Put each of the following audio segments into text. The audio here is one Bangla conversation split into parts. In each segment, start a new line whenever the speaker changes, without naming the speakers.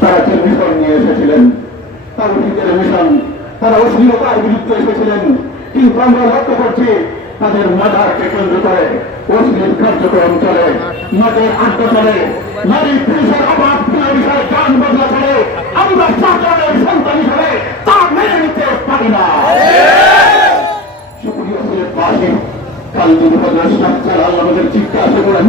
তারা যে মিশন নিয়ে এসেছিলেন, তার ভিতরে মিশন, তারা অশ্লীলতার বিরুদ্ধে এসেছিলেন। কিন্তু আমরা লক্ষ্য করছি, তাদের মাজারকে কেন্দ্র করে অশ্লীল কার্যক্রম চলে মদের আড্ডা চলে, নারী পুরুষের অভাব প্রিয় বিষয়ে গান বদলা চলে, আমরা সরকারের সন্তান হিসেবে তা মেনে নিতে পারি না। সুপ্রিয় সিলেটবাসী, কাল যদি হজরত শাহ জালাল আমাদের জিজ্ঞাসা করেন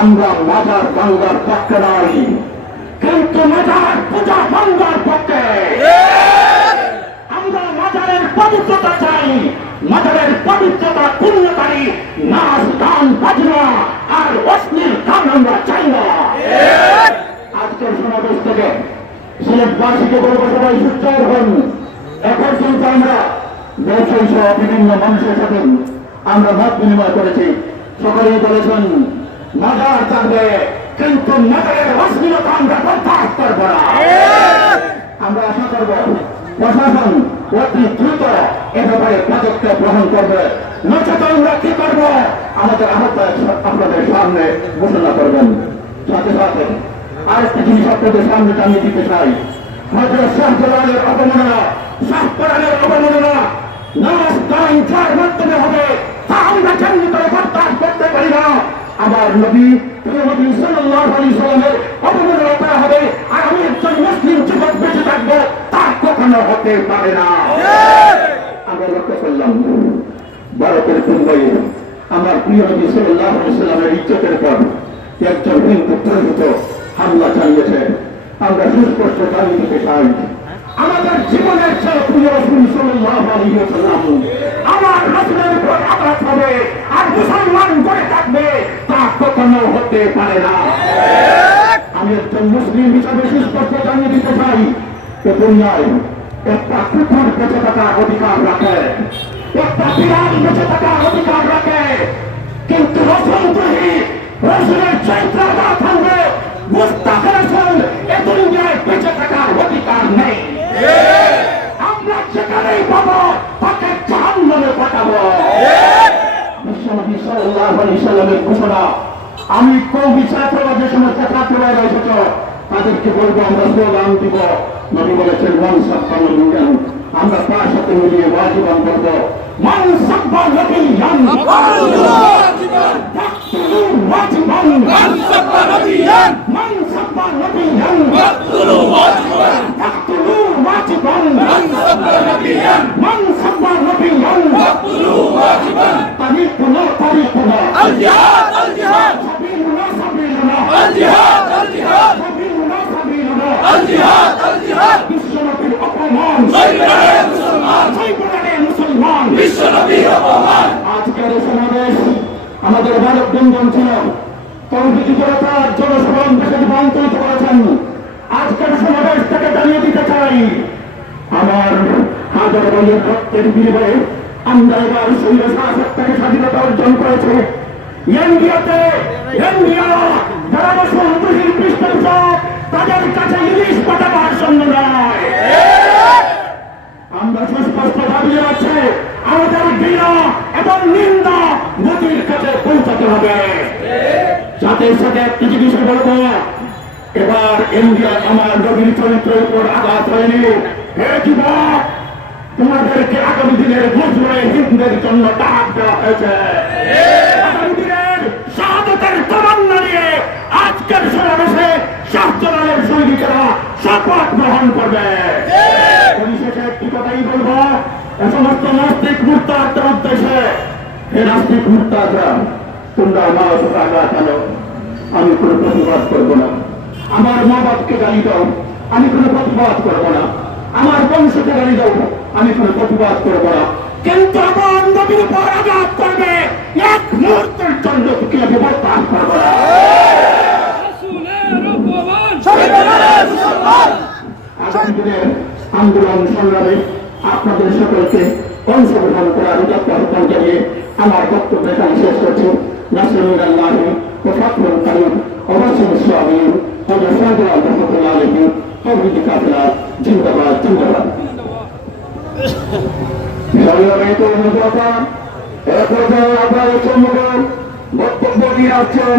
আমরা মাজার, বাংলার পক্ষে নই। কিন্তু মাজার, পূজা বাংলার পক্ষে। আমরা মাজারের পবিত্রতা চাই। মাজারের পবিত্রতা পূর্ণকারী নাচ, গান, বাজনা আর অশ্লীল গান আমরা চাই না। আজকের সমাবেশ থেকে সিলেটবাসীকে বলব, সবাই সুচার হন। এখন কিন্তু আমরা ব্যবসায়ী সহ বিভিন্ন মানুষের সাথে আমরা মত বিনিময় করেছি। সকলেই বলেছেন মাজার থাকবে কিন্তু মাজারের অশ্লীলতা আমরা বরদাস্ত করব না। আমরা আশা করব প্রশাসন অতি দ্রুত এ ব্যাপারে পদক্ষেপ গ্রহণ করবে। নচেত আমরা কি করব? আমাদের আহ্বায়ক আপনাদের সামনে ঘোষণা করবেন। সাথে সাথে আরেকটি জিনিস আপনাদের সামনে জানিয়ে দিতে চাই। হজরত শাহজালালের অবমাননা শাহপুরানের অবমাননা নামাজ গান যার মাধ্যমে হবে। আমার নবী সাল্লামের অবমাননা হবে আর আমি একজন মুসলিম যুবক বেঁচে থাকব তা কখনো হতে পারে না। আমরা লক্ষ্য করলাম ভারতের মুম্বাইয়ে আমার প্রিয় নবী সাল্লাল্লাহু আলাইহি সাল্লামের ইজ্জতের পর একজন হিন্দু প্রভূত হামলা চালিয়েছে আমরা সুস্পষ্ট জানিয়ে দিতে চাই আমাদের জীবনের চেয়ে প্রিয় রসুল সাল্লাল্লাহু আলাইহি ওয়াসাল্লাম আমার রসুলের উপর আঘাত হবে আর মুসলমান করে থাকবে। কখনো হতে পারে না। আমি একজন মুসলিম হিসাবে সুস্পষ্ট জানিয়ে দিতে চাই এ দুনিয়ায় একটা কুকুর বেঁচে থাকার অধিকার রাখে। একটা বিড়াল বেঁচে থাকার অধিকার রাখে। কিন্তু রসুন তুহি রসুনের চরিত্র না থাকবে মুস্তাফা রসুন এ দুনিয়ায় বেঁচে থাকার অধিকার নেই আমরা যেখানেই পাবো তাকে জাহান্নামে পাঠাবো বিশ্বনবী সাল্লাল্লাহু আলাইহি সাল্লামের ঘোষণা আমি কৌমি ছাত্ররা যে সমস্ত ছাত্ররা এসেছ তাদেরকে বলব আমরা স্লোগান দিব। নবী বলেছেন মন সাপ্পান আমরা তার সাথে মিলিয়ে ওয়াজিবান করব। মান সাপ্পান ওয়াজিবান। মান মান আজকের সমাবেশ আমাদের ভারত বন্ধন ছিল। তৌহিদি জনতা জনসভা দেশে রূপান্তরিত করেছেন। আজকের সমাবেশ থেকে জানিয়ে দিতে চাই আমার হাজার বইয়ের রক্তের বিনিময়ে আমরা এবার শৈল শাসক থেকে স্বাধীনতা অর্জন করেছে। ইন্ডিয়াতে ইন্ডিয়া যারা মুসলিম পৃষ্ঠপোষক তাদের কাছে ইলিশ পাঠাবার জন্য নয়। আমরা সুস্পষ্ট দাবি জানাচ্ছি আমাদের ঘৃণা এবং নিন্দা মোদীর কাছে পৌঁছাতে হবে। যাতে সাথে একটি জিনিস বলব, এবার ইন্ডিয়া আমার নবীর চরিত্রের উপর আঘাত হয়নি। হে যুবক, তোমাদেরকে আগামী দিনের গুজরে হিন্দুদের জন্য ডাক দেওয়া হয়েছে। সৈনিকেরা শপথ গ্রহণ করবে। পরিশেষে একটি কথাই বলব এ সমস্ত নাস্তিক মুক্তাদের উদ্দেশ্যে হে নাস্তিক মুক্তাদরা তোমরা আমার সাথে আঘাত আনো। আমি কোনো প্রতিবাদ করব না। আমার মা বাপকে গালি দাও আমি কোনো প্রতিবাদ করব না। আমার বংশকে গালি দাও আমি কোনো প্রতিবাদ করব না। কিন্তু আমার নবীর উপর আঘাত করবে এক মুহূর্তের জন্য কি আমি বরদাস্ত করব না। আন্দোলন সংগ্রামে আপনাদের সকলকে অংশগ্রহণ করার উদ্যোগ আহ্বান জানিয়ে আমার বক্তব্য এখানে শেষ করছি বক্তব্য দিয়ে আসছেন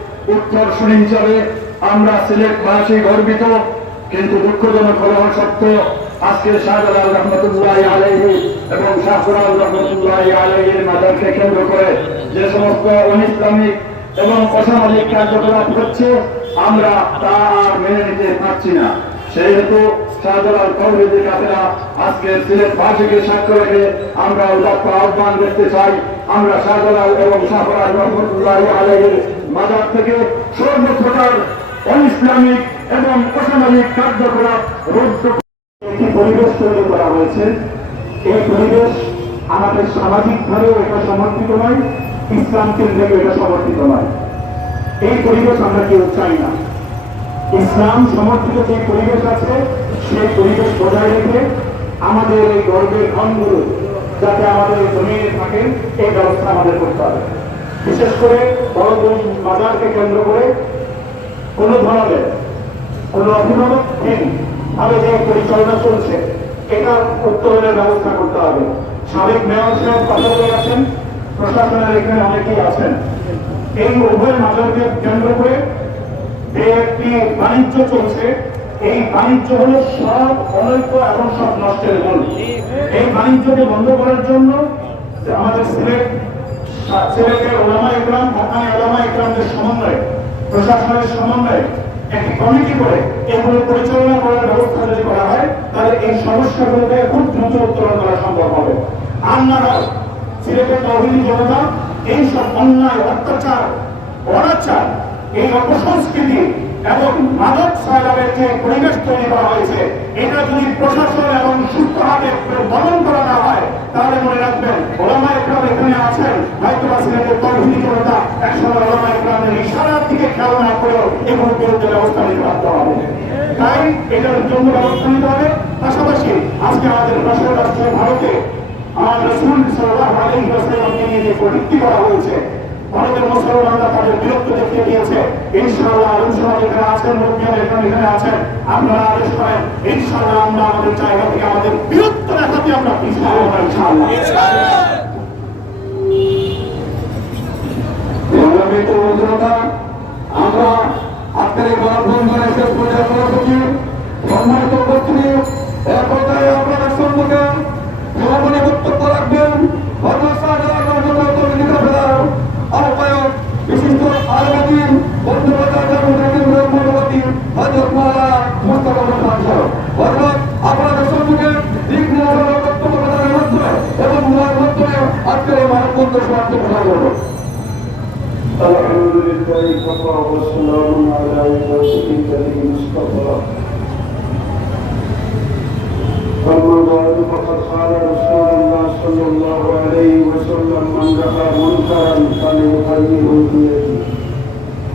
উত্তর শুনি হিসাবে আমরা সিলেটবাসী গর্বিত, কিন্তু দুঃখজনক হল সত্য, আজকে শাহজালাল রহমতুল্লাহ আলহী এবং শাহজালাল রহমতুল্লাহ আলহীর মাদারকে কেন্দ্র করে যে সমস্ত অনিসলামিক এবং অসামাজিক কার্যকলাপ হচ্ছে, আমরা তা আর মেনে নিতে পারছি না। সেই হেতু শাহজালাল কংগ্রেসি কাছেরা আজকে সিলেট ভাষীকে সাক্ষ্য রেখে আমরা উদাত্ত আহ্বান দেখতে চাই। আমরা শাহজালাল এবং শাহরাজ রহমতুল্লাহ আলহের মাজার থেকে সর্বপ্রকার অনিসলামিক এবং অসামাজিক কার্যকলাপ রুদ্ধ একটি পরিবেশ তৈরি করা হয়েছে। এই পরিবেশ আমাদের সামাজিকভাবেও এটা সমর্থিত নয় ইসলাম কেন্দ্রেও এটা সমর্থিত নয়। এই পরিবেশ আমরা কেউ চাই না। ইসলাম সমর্থিত যে পরিবেশ আছে, সেই পরিবেশ বজায় রেখে আমাদের এই গর্বের ধনগুলো যাতে আমাদের এই জমিনে থাকে এই ব্যবস্থা আমাদের করতে হবে। বিশেষ করে বড় বাজারকে কেন্দ্র করে কোনো ধরনের কোন অভিভাবকহীন ভাবে যে পরিচালনা চলছে, এটা উত্তরণের ব্যবস্থা করতে হবে। সাবেক মেয়র সাহেব কথা বলে আছেন, প্রশাসনের এখানে অনেকেই আছেন। এই উভয় মাজারকে কেন্দ্র করে একটি বাণিজ্য চলছে। এই বাণিজ্য হলো সব অনৈক্য এবং সব নষ্টের মূল। এই বাণিজ্যকে বন্ধ করার জন্য আমাদের সিলেট কমিটি করে এগুলো পরিচালনা করার ব্যবস্থা যদি করা হয়, তাহলে এই সমস্যাগুলোকে খুব দ্রুত উত্তরণ করা সম্ভব হবে। আর না সিলেটের তহবিলি জনতা এই সব অত্যাচার, অনাচার এই অপসংস্কৃতি এবং মাদক সাইলামের যে পরিবেশ তৈরি করা হয়েছে, এটা যদি প্রশাসন এবং সুস্থভাবে বলন করা না হয়, তাহলে মনে রাখবেন ওলামা ইকরাম এখানে আছেন, হয়তো সিলেটের তহবিলি জনতা একসময় ওলামা ইকরামের ইশারার দিকে খেয়াল না করেও এগুলোর বিরুদ্ধে ব্যবস্থা নিতে বাধ্য হবে। তাই এটার জন্য ব্যবস্থা নিতে হবে। পাশাপাশি আজকে আমাদের পাশের রাষ্ট্র ভারতে আমার রসুল সাল্লাল্লাহু আলাইহি ওয়াসাল্লামকে নিয়ে যে প্রযুক্তি করা হয়েছে ভারতের মুসলমানরা তাদের বিরক্ত দেখতে দিয়েছে ইনশাআল্লাহ আলম সমাজ এখানে আছেন মুরব্বীরা এখানে এখানে আছেন। আপনারা আদেশ করেন, ইনশাআল্লাহ আমরা আমাদের জায়গা থেকে আমাদের বিরক্ত দেখাতে আমরা ইনশাআল্লাহ।
আমরা সম্মানিত সম্মুখে বক্তব্য রাখবেন।
الحمد لله كفى والسلام على عباده الذين اصطفى أما بعد فقد قال رسول الله صلى الله عليه وسلم من رأى منكرا فليغيره بيده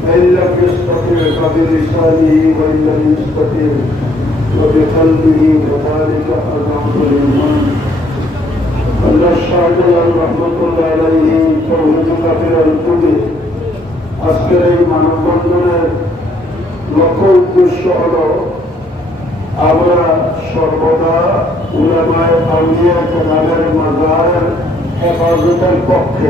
فإن لم يستطع فبلسانه وإن لم يستطع وبقلبه وذلك أضعف الإيمان আল্লাহ শাহজালাল রহমতুল্লাহ আলাইহি তৌহিদ কাফিরাল খুবই আজকের এই মানববন্ধনের লক্ষ্য উদ্দেশ্য হল আমরা সর্বদা উলামায় আউলিয়া কেনাদের মাজার হেফাজতের পক্ষে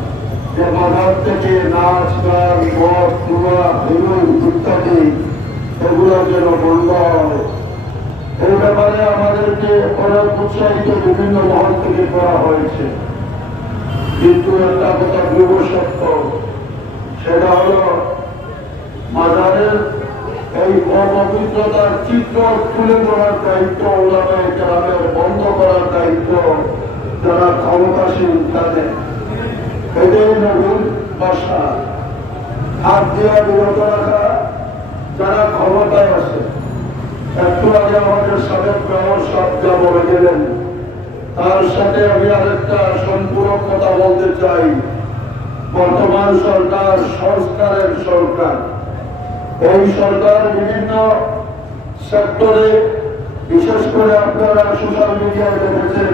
যে
থেকে নাচ, গান, মদ জুয়া বেলুন ইত্যাদি এগুলো যেন বন্ধ হয় এই ব্যাপারে আমাদেরকে অনেক উৎসাহিত বিভিন্ন মহল থেকে করা হয়েছে। কিন্তু একটা কথা গৃহ সত্য সেটা হলো, মাজারের এই অপবিত্রতার চিত্র তুলে ধরার দায়িত্ব ওলামায় গ্রামের বন্ধ করার দায়িত্ব যারা ক্ষমতাসীন তাদের। রাখা যারা ক্ষমতায় আছে। একটু আগে আমাদের সাবেক যা বলে গেলেন তার সাথে আমি আরেকটা সম্পূরক কথা বলতে চাই। বর্তমান সরকার, সংস্কারের সরকার। এই সরকার বিভিন্ন সেক্টরে, বিশেষ করে আপনারা সোশ্যাল মিডিয়ায় দেখেছেন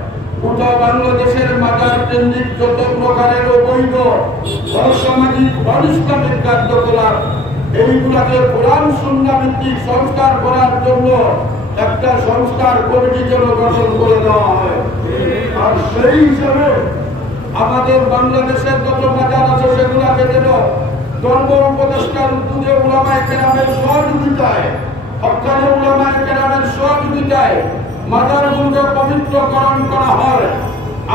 গোটা বাংলাদেশের মাজার কেন্দ্রিক যত প্রকারের অবৈধ অসামাজিক অনিষ্কামিক কার্যকলাপ, এইগুলাকে কোরআন সুন্না ভিত্তিক সংস্কার করার জন্য একটা সংস্কার কমিটি যেন গঠন করে দেওয়া হয়। আর সেই হিসাবে আমাদের বাংলাদেশের যত বাজার আছে সেগুলাকে যেন ধর্ম উপদেষ্টার উদ্যোগে উলামায় কেরামের সহযোগিতায় হকালে উলামায় কেরামের সহযোগিতায় মাজারগুলোকে পবিত্রকরণ করা হয়।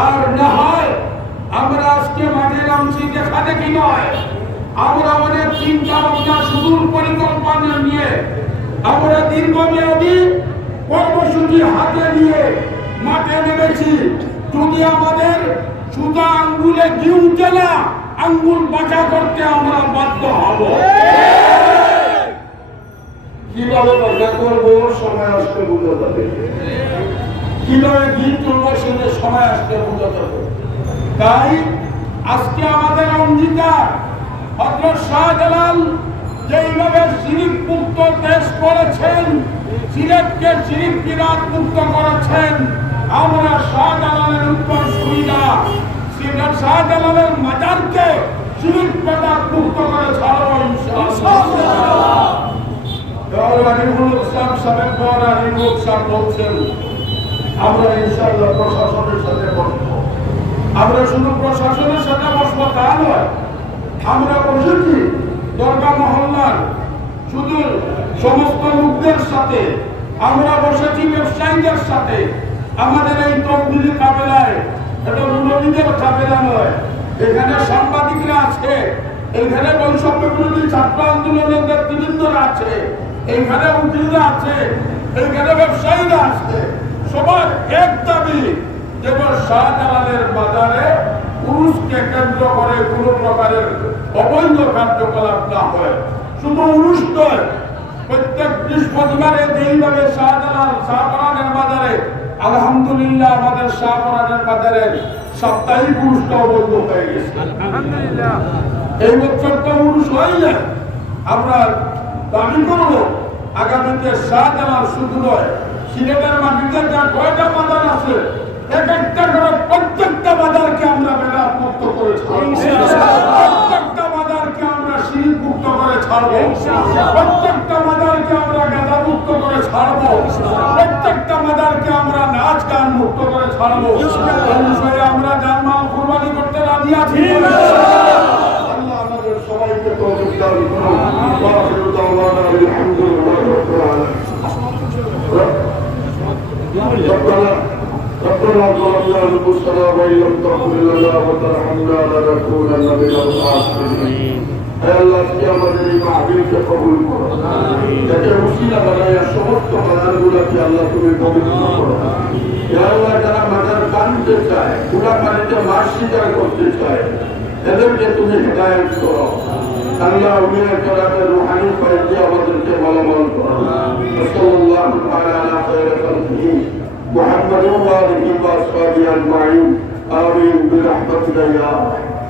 আর না হয়, আমরা আজকে মাঠে নামছি দেখা দেখি নয়? আমরা অনেক চিন্তা ভাবনা সুদূর পরিকল্পনা নিয়ে, আমরা দীর্ঘমেয়াদী কর্মসূচি হাতে নিয়ে মাঠে নেমেছি। যদি আমাদের সুতা আঙ্গুলে গিউতে না, আঙ্গুল বাঁচা করতে আমরা বাধ্য হব। কীভাবে বাঁচা করব? সময় আসতে বুঝে যাবে। কীভাবে গীত তুলবো? সেটা সময় আসতে বুঝে যাবে। তাই আজকে আমাদের অঙ্গীকার হজরত শাহজালাল যেইভাবে সিরিপ মুক্ত দেশ করেছেন, সিলেটকে সিরিপ বিরাট মুক্ত করেছেন, আমরা শাহজালালের উত্তর সুবিধা সিলেট শাহজালালের মাজারকে সিরিপ বেদাত মুক্ত করে ছাড়বো ইসলাম সাহেব বলছেন, আমরা ইনশাআল্লাহ প্রশাসনের সাথে বসবো। আমরা শুধু প্রশাসনের সাথে বসবো তা নয়, আমরা বসেছি দরগা মহল্লার শুধু সমস্ত লোকদের সাথে, আমরা বসেছি ব্যবসায়ীদের সাথে। আমাদের এই তবদিলি কাবেলায় এটা মুরব্বীদের কাবেলা নয়, এখানে সাংবাদিকরা আছে, এখানে বৈষম্য বিরোধী ছাত্র আন্দোলনের নেতৃবৃন্দরা আছে। এইখানে উকিলরা আছে এইখানে ব্যবসায়ীরা আছে। সবার এক দাবি যেমন শাহজালালের বাজারে পুরুষকে কেন্দ্র করে কোনো প্রকারের অবৈধ কার্যকলাপ না হয়। শুধু পুরুষ নয় প্রত্যেক বৃহস্পতিবারে যেইভাবে শাহজালাল শাহপরানের বাজারে আলহামদুলিল্লাহ আমাদের শাহপরানের বাজারে সাপ্তাহিক পুরুষটা বন্ধ হয়ে গেছে। এই বছরটা পুরুষ হয় না আমরা দাবি করব আগামীতে শাহজালাল শুধু নয় সিলেটের মাটিতে যা কয়টা বাজার আছে এক একটা করে প্রত্যেকটা বাজারকে আমরা বেদাত মুক্ত করে প্রত্যেকটা বাজারকে আমরা শিরিক মুক্ত করে ছাড়বো। প্রত্যেকটা বাজারকে আমরা গাঁদা মুক্ত করে ছাড়বো। প্রত্যেকটা বাজারকে আমরা নাচ গান মুক্ত করে ছাড়বো। বিষয়ে আমরা জানমাল কুরবানি করতে রাজি আছি। আল্লাহ আমাদের সবাইকে তৌফিক দান করুন ওয়া আখিরু দাওয়ানা আলহামদুলিল্লাহি রাব্বিল আলামিন ربنا ربنا ظلمنا انفسنا وان لم تغفر لنا وترحمنا لنكونن من الخاسرين হে আল্লাহ কি আমাদের এই মাহফিলকে কবুল করো যাতে উসিলা বানায় সমস্ত মাজারগুলোকে আল্লাহ তুমি পবিত্র করো হে আল্লাহ যারা মাজার বানতে চায় পুরা পানিতে মাস স্বীকার করতে চায় এদেরকে তুমি হেদায়ত করো আল্লাহ উমিয়া করাতে রুহানি ফয়েজে আমাদেরকে বলবল করো সাল্লাল্লাহু তাআলা আলা খায়রি খালকিহি মুহাম্মাদ ওয়া